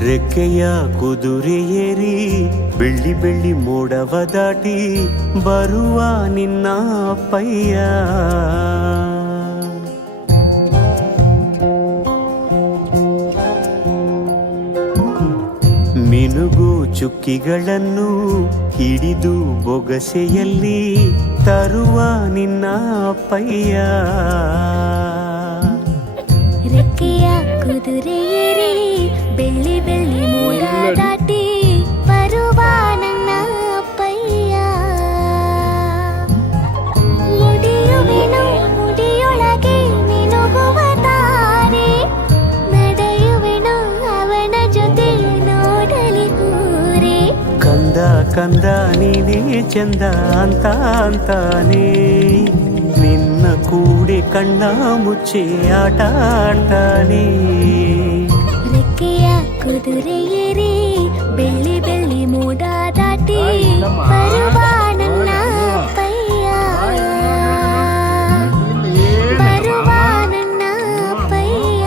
ರೆಕ್ಕೆಯ ಕುದುರೆ ಏರಿ ಬೆಳ್ಳಿ ಬೆಳ್ಳಿ ಮೋಡವ ದಾಟಿ ಬರುವ ನಿನ್ನ ಅಪ್ಪಯ್ಯ. ಮಿನುಗು ಚುಕ್ಕಿಗಳನ್ನು ಹಿಡಿದು ಬೊಗಸೆಯಲ್ಲಿ ತರುವ ನಿನ್ನ ಅಪ್ಪಯ್ಯ. ರೆಕ್ಕೆಯ ಕುದುರೆ ಏರಿ ಬೆಳ್ಳಿ ಬೆಳ್ಳಿ ಮೋಡ ದಾಟಿ ಬರುವ ನನ್ನ ಅಪ್ಪಯ್ಯ. ಮುಡಿಯುವೆನು ಮುಡಿಯೊಳಗೆ ಮಿನುಗುವ ತಾರೆ, ನಡೆಯುವೆನು ಅವನ ಜೊತೆ ನೋಡಲಿ ಊರೇ. ಕಂದ ಕಂದ ನೀನೇ ಚಂದ ಅಂತ ಅಂತಾನೆ, ನಿನ್ನ ಕೂಡೆ ಕಣ್ಣ ಮುಚ್ಚೆ ಆಟ ಆಡ್ತಾನೆ. ರೆಕ್ಕೆಯ ಕುದುರೆ ಏರಿ ಬೆಳ್ಳಿ ಬೆಳ್ಳಿ ಮೋಡ ದಾಟಿ ಬರುವ ನನ್ನ ಅಪ್ಪಯ್ಯ. ಬರುವ ನನ್ನ ಅಪ್ಪಯ್ಯ.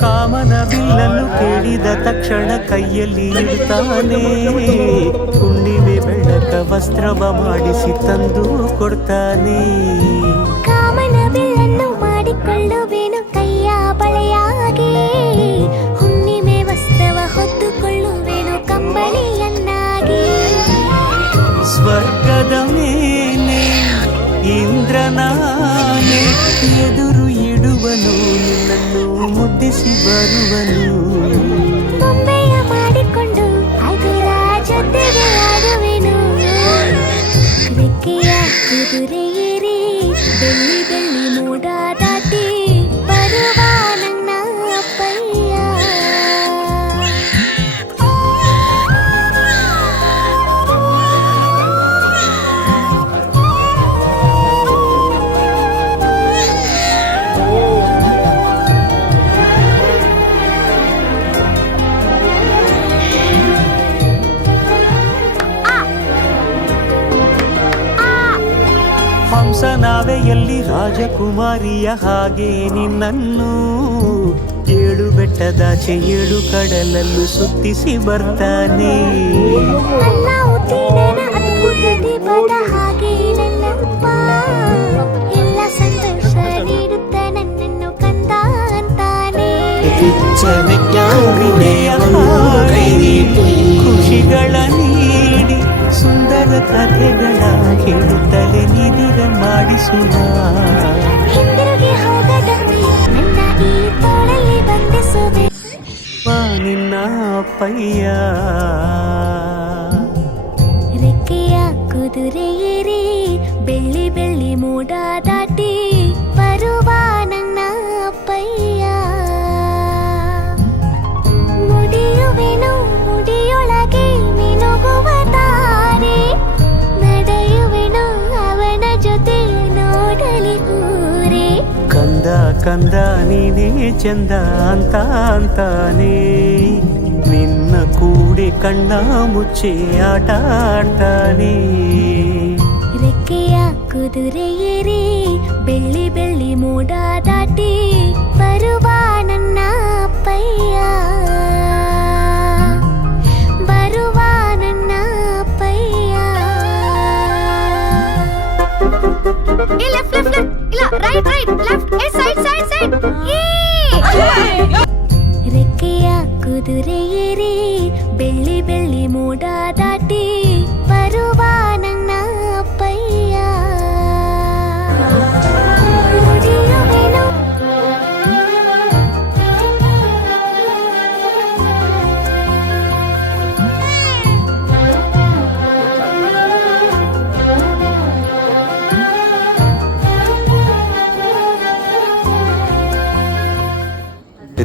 ಕಾಮನ ಬಿಲ್ಲನ್ನು ಕೇಳಿದ ತಕ್ಷಣ ಕೈಯಲ್ಲಿ ಇಡ್ತಾನೆ, ಹುಣ್ಣಿಮೆ ಬೆಳಕ ವಸ್ತ್ರವ ಮಾಡಿಸಿ ತಂದು ಕೊಡ್ತಾನೆ. ಕಾಮನ ಬಿಲ್ಲನ್ನು ಮಾಡಿಕೊಳ್ಳುವೆನು ಕೈಯ ಬಳೆಯಾಗಿ, ಹುಣ್ಣಿಮೆ ವಸ್ತ್ರವ ಹೊತ್ತುಕೊಳ್ಳುವೆನು ಕಂಬಳಿಯನ್ನಾಗಿ. ಸ್ವರ್ಗದ ಮೇಲೆ ಇಂದ್ರನಾನೆ ಎದುರು ಇಡುವನು, ನಿನ್ನನ್ನು ಮುದ್ದಿಸಿ ಬರುವನು. ಬೊಂಬೆಯ ಮಾಡಿಕೊಂಡು ಅದರ ಜೊತೆಗೆ ಆಡುವೆನು. ರೆಕ್ಕೆಯ ಕುದುರೆ ಏರಿ ಬೆಳ್ಳಿ ಬೆಳ್ಳಿ ಮೋಡ ದಾಟಿ ಬರುವ ನನ್ನ ಅಪ್ಪಯ್ಯ. ಹಂಸನಾವೆಯಲ್ಲಿ ರಾಜಕುಮಾರಿಯ ಹಾಗೆ ನಿನ್ನನ್ನು ಏಳು ಬೆಟ್ಟದಾಚೆ ಏಳು ಕಡಲಲ್ಲೂ ಸುತ್ತಿಸಿ ಬರ್ತಾನೆ. ಅಲ್ಲಾವುದ್ದೀನನ ಅದ್ಭುತ ದೀಪದ ಹಾಗೆ ನನ್ನಪ್ಪ ಎಲ್ಲ ಸಂತೋಷ ನೀಡುತ್ತ ನನ್ನನ್ನು ಕಂದ ಅಂತಾನೆ. ಖುಷಿಗಳ ನೀಡಿ ಸುಂದರ ಕಥೆಗಳ ಹೇಳುತ್ತಲೇ ನಿಧಿರ ಮಾಡಿಸುವ. ಹಿಂದಿರುಗಿ ಹೋಗದಂತೆ ನನ್ನ ಈ ತೋಳಲ್ಲಿ ಬಂಧಿಸುವೆ. ನಿನ್ನ ಅಪ್ಪಯ್ಯ. ರೆಕ್ಕೆಯ ಕುದುರೆ ಏರಿ ಬೆಳ್ಳಿ ಬೆಳ್ಳಿ ಮೋಡ ದಾಟಿ ಬರುವ ನನ್ನ ಅಪ್ಪಯ್ಯ. ಮುಡಿಯುವೆನು ಮುಡಿಯೊಳಗೆ ಮಿನುಗುವ ತಾರೆ, ನಡೆಯುವೆನು ಅವನ ಜೊತೆ ನೋಡಲಿ ಊರೇ. ಕಂದ ಕಂದ ನೀನೇ ಚಂದ ಅಂತ ಅಂತಾನೆ, ನಿನ್ನ ಕೂಡೆ ಕಣ್ಣ ಮುಚ್ಚೆ ಆಟ ಆಡ್ತಾನೆ. ರೆಕ್ಕೆಯ ಕುದುರೆ ಏರಿ ಬೆಳ್ಳಿ ಬೆಳ್ಳಿ ಮೋಡ ದಾಟಿ ಬರುವ ನನ್ನ ಅಪ್ಪಯ್ಯ. ಬರುವ ನನ್ನ ಅಪ್ಪಯ್ಯ. ರೆಕ್ಕೆಯ ಕುದುರೆ ಏರಿ ಬೆಳ್ಳಿ ಬೆಳ್ಳಿ ಮೋಡ ದಾಟಿ ಬರುವ ನನ್ನ ಅಪ್ಪಯ್ಯ. ಮುಡಿಯುವೆನು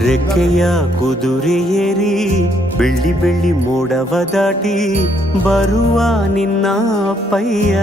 ರೆಕ್ಕೆಯ ಕುದುರೆ ಏರಿ ಬೆಳ್ಳಿ ಬೆಳ್ಳಿ ಮೋಡವ ದಾಟಿ ಬರುವ ನಿನ್ನ ಅಪ್ಪಯ್ಯ.